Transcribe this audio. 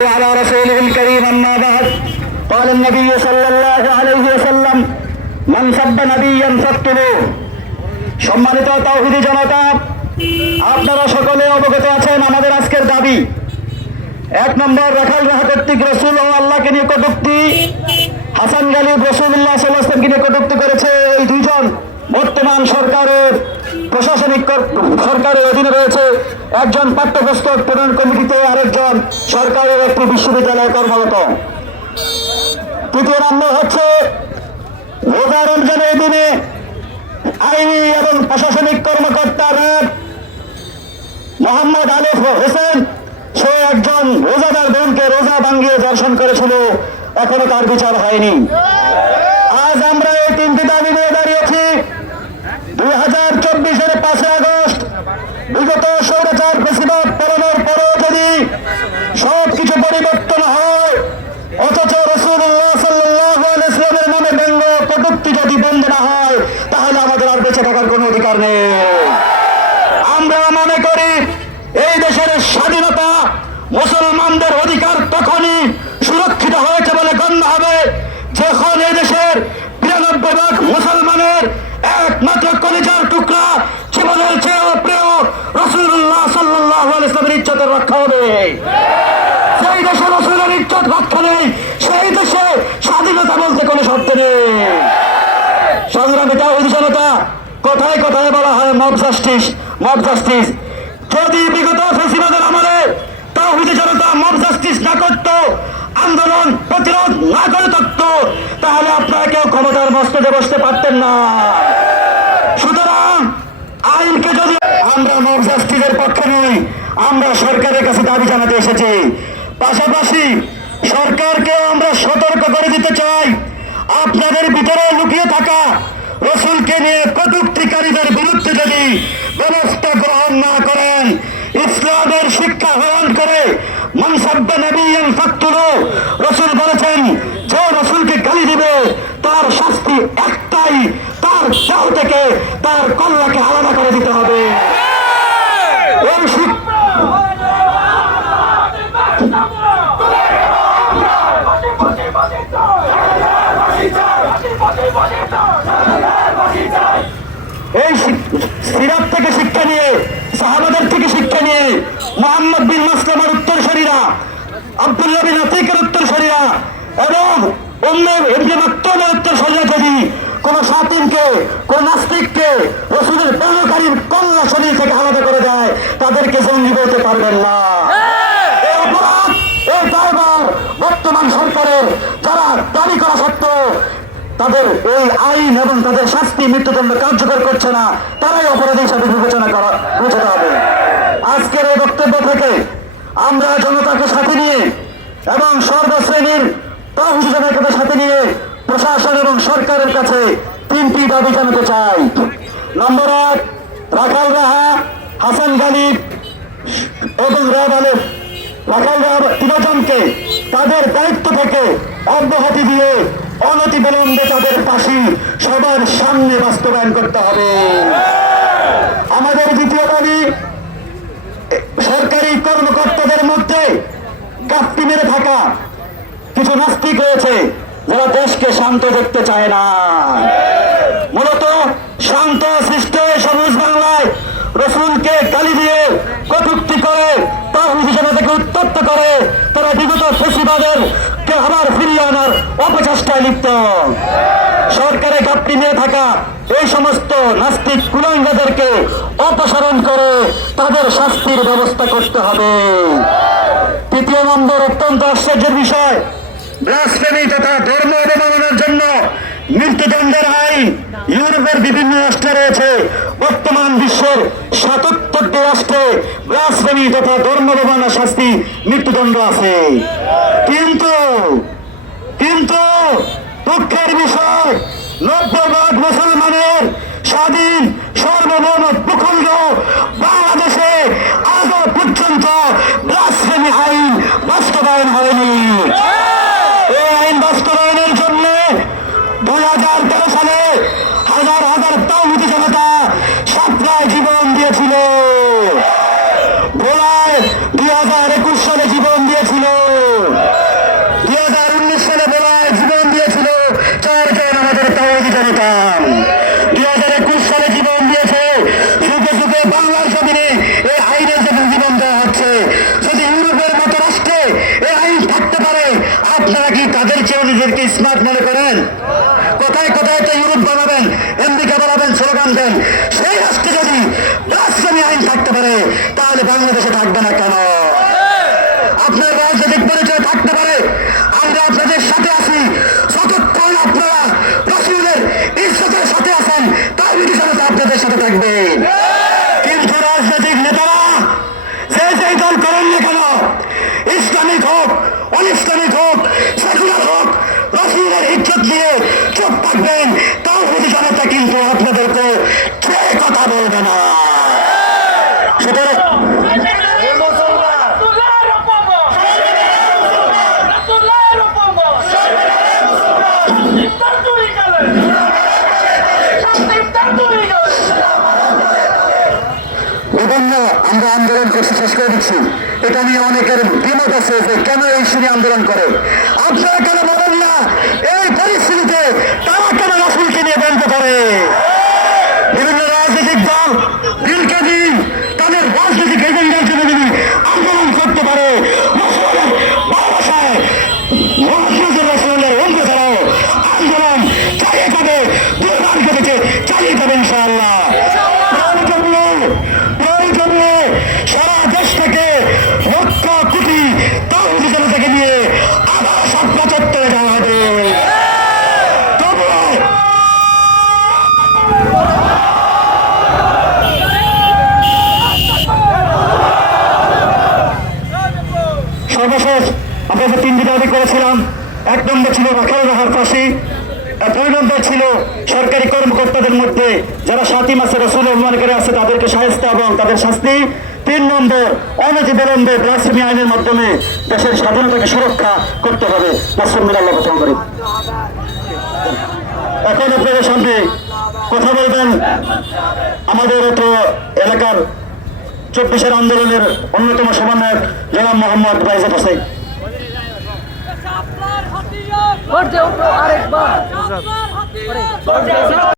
على رسوله الكريم أما بعد قال النبي صلى الله عليه وسلم من سب نبيا فاقتلوه। সম্মানিত তাওহীদি জনতা, আপনারা সকলে অবগত আছেন আমাদের আজকের দাবি। এক নম্বর, রাখাল রাহা কর্তৃক রসুল ও আল্লাহকে নিয়ে কটূক্তি, হাসান গালিব রাসূলুল্লাহ সাল্লাল্লাহু আলাইহি ওয়াসাল্লামকে নিয়ে কটূক্তি করেছে। এই দুইজন বর্তমান সরকারের সরকারের অধীনে রয়েছে, একজন পাঠ্যপুস্তক প্রণয়ন কমিটিতে, আরেকজন সরকারের একটি বিশ্ববিদ্যালয়ে কর্মরত। তৃতীয় নম্বর হচ্ছে, রোজা রমজানের দিনে আইনি এবং প্রশাসনিক কর্মকর্তা র্যাব মোহাম্মদ আলিফ হোসেন, সে একজন রোজাদার বোনকে রোজা ভাঙিয়ে ধর্ষণ করেছিল, এখনো তার বিচার হয়নি। আজ আমরা এই তিনটি দাবি নিয়ে দাঁড়িয়েছি। 2024-এর 5 আগস্ট বিগত স্বৈরাচার ফ্যাসিবাদ পালনের পরেও যদি সবকিছু পরিবর্তন হয়, অথচ রাসূলুল্লাহ সাল্লাল্লাহু আলাইহি ওয়াসাল্লামের নামে ব্যঙ্গ কটূক্তি যদি বন্ধ না হয়, তাহলে আমাদের আর বেঁচে থাকার কোনো অধিকার নেই। আমরা মনে করি এই দেশের স্বাধীনতা, মুসলমানদের অধিকার তখনই সুরক্ষিত হয়েছে বলে গণ্য হবে যখন এই দেশের 92 ভাগ মুসলমানের একমাত্র কলিজার টুকরা, জীবনের চেয়েও প্রিয় রাসূলুল্লাহ সাল্লাল্লাহু আলাইহি ওয়াসাল্লামের ইজ্জতের রক্ষা হবে। সেই দেশে রাসূলের ইজ্জত রক্ষা নেই, সেই দেশে স্বাধীনতা বলতে কোনো শর্ত নেই। সংগ্রামী তাওহীদি জনতা, কথায় কথায় বলা হয় মব জাস্টিস, মব জাস্টিস। যদি বিগত ফ্যাসিবাদের আমলে তাওহীদি জনতা মব জাস্টিস না করত, আন্দোলন প্রতিরোধ না করে থাকত, তাহলে আপনারা কেউ ক্ষমতার মস্তকে বসতে পারতেন না। সুতরাং আইনকে যদি আমরা মব জাস্টিসের পক্ষে নই, আমরা সরকারের কাছে দাবি জানাতে এসেছি। পাশাপাশি সরকারকে আমরা সতর্ক করে দিতে চাই, আপনাদের ভিতরে লুকিয়ে থাকা রসুলকে নিয়ে কটূক্তিকারীদের বিরুদ্ধে যদি ব্যবস্থা গ্রহণ না করেন, ইসলামের শিক্ষা গ্রহণ করে মান সাব্বা নাবিয়্যান ফাকতুলুহু, রসুল বলেছেন যে রসুলকে গালি দিবে তার শাস্তি একটাই, তার দেহ থেকে তার কল্লাকে আলাদা করে দিতে হবে। এই সিরাত থেকে শিক্ষা নিয়ে, সাহাবাদের থেকে শিক্ষা নিয়ে, মুহাম্মদ বিন মাসলামার উত্তরসূরিরা, আব্দুল্লাহ বিন আতিকের উত্তরসূরিরা এবং উম্মে ইবনে মাকতুমের উত্তরসূরিরা যদি কোন শাতিনকে, কোন নাস্তিককে রাসূলের ব্যবহারকারীর কল্লা শরীর থেকে আলাদা করে দেয়, তাদেরকে জঙ্গি বলতে পারবেন না। এই অপরাধ, এই দায়ভার বর্তমান সরকারের যারা দাবি করা সত্ত্বেও তাদের এই আইন এবং তাদের শাস্তি মৃত্যুদণ্ড কার্যকর করছে না, তারাই অপরাধী হিসাবে বিবেচনা করা বুঝতে হবে। আজকের এই বক্তব্য থেকে আমরা জনতাকে সাথে নিয়ে এবং সর্বশ্রেণীর তাওহীদি জনতাকে সাথে নিয়ে প্রশাসন এবং সরকারের কাছে 3টি দাবি জানাতে চাই। নম্বর 1, রাখাল রাহা, হাসান গালিব এবং র্যাব আলিফ, রাখাল রাহা 3 জনকে তাদের দায়িত্ব থেকে অব্যাহতি দিয়ে অনতিবিলম্বে তাদের ফাঁসি সবার সামনে বাস্তবায়ন করতে হবে। আমাদের দ্বিতীয় দাবি, সরকারি কর্মকর্তাদের মধ্যে গাপ্পি মেরে থাকা কিছু নাস্তিক রয়েছে যারা দেশকে শান্ত দেখতে চায় না। মূলত শান্ত সৃষ্ট সবুজ বাংলায় রসুলকে গালি দিয়ে কটূক্তি করে তাওহীদি জনতাকে উত্তপ্ত করে তারা বিগত ফ্যাসিবাদের কে আবার ফিরিয়ে আনার অপচেষ্টায় লিপ্ত। সরকারে গাপ্পি নিয়ে থাকা এই সমস্ত নাস্তিক কুলাঙ্গাদেরকে অপসারণ করে তাদের শাস্তির ব্যবস্থা করতে হবে। তৃতীয় নম্বর, অত্যন্ত আশ্চর্যের বিষয়, ব্লাসফেমি তথা ধর্ম অবমাননার জন্য মৃত্যুদণ্ডের আইন ইউরোপের বিভিন্ন রাষ্ট্রে রয়েছে। বর্তমান বিশ্বের 77টি রাষ্ট্রে ব্লাসফেমি তথা ধর্ম অবমাননার শাস্তি মৃত্যুদণ্ড আছে। কিন্তু দুঃখের বিষয়, 90% মুসলমানের স্বাধীন সার্বভৌম ভূখণ্ড বাংলাদেশে আজও পর্যন্ত ব্লাসফেমি আইন বাস্তবায়ন হয়নি। এই আইন বাস্তবায়নের জন্য 2013 সালে হাজার হাজার তাওহীদি জনতা সাতরায় জীবন দিয়েছিল, ভোলায় 2021 সালে জীবন দিয়েছিল। নিজেদেরকে স্মার্ট মনে করেন? কোথায় কোথায় তো ইউরোপ বানাবেন, আমেরিকা বানাবেন, স্লোগান দেন। সেই রাষ্ট্রে যদি ব্লাসফেমি আইন থাকতে পারে তাহলে বাংলাদেশে থাকবে না কেন? আপনার রাজনৈতিক পরিচয় থাকতে পারে, আমরা আপনাদের সাথে আছি যতক্ষণ আপনারা রাসূলের ইজ্জতের সাথে আছেন তার বিনিময়ে আপনাদের সাথে থাকবেন। কিন্তু রাজনৈতিক নেতারা যে দল করেন না কেন, ইসলামিক হোক অনিসলামিক হোক সেকুলার হোক, রাসূলের ইজ্জত নিয়ে চুপ থাকবেন। তাও যদি জনতা কিন্তু আপনাদেরকে কথা বলবে না। সুতরাং বিভিন্ন আমরা আন্দোলন করতে শেষ করে দিচ্ছি। এটা নিয়ে অনেকের দ্বিমত আছে যে কেন এই শ্রেণী আন্দোলন করে। আপনারা কেন বলেন না এই পরিস্থিতিতে তারা কেন রাসূলকে নিয়ে বন্ধ করে? বিভিন্ন রাজনৈতিক দল দিনকে দিন তাদের রাজনৈতিক এজেন্ডার জন্য যদি আন্দোলন করতে পারে, রাসূলের ভালোবাসায় রাসূলের অনুসারে আন্দোলন চালিয়ে যাবে, দুর্বার গতিতে চালিয়ে যাবে ইনশাআল্লাহ। সারা দেশ থেকে লক্ষ কোটি তৌহিদি জনতাকে নিয়ে আবার শাপলা চত্বরে যাওয়া হবে। সর্বশেষ আমরা যে 3টি দাবি করেছিলাম, 1 নম্বর ছিল রাখাল রাহার ফাঁসি, 2 নম্বর ছিল সরকারি কর্মকর্তাদের মধ্যে যারা 7 মাসে রাসূল অপমান করে আছে তাদেরকে শায়েস্তা এবং তাদের শাস্তি, 3 নম্বর অনতিবিলম্বে ব্লাসফেমি আইনের মাধ্যমে দেশের স্বাধীনতাকে সুরক্ষা করতে হবে। আল্লাহ প্রথম করি। এখন আপনাদের সামনে কথা বলবেন আমাদের এলাকার 24-এর আন্দোলনের অন্যতম সমন্বয়ক জনাব মোহাম্মদ বাইজাত হোসেন।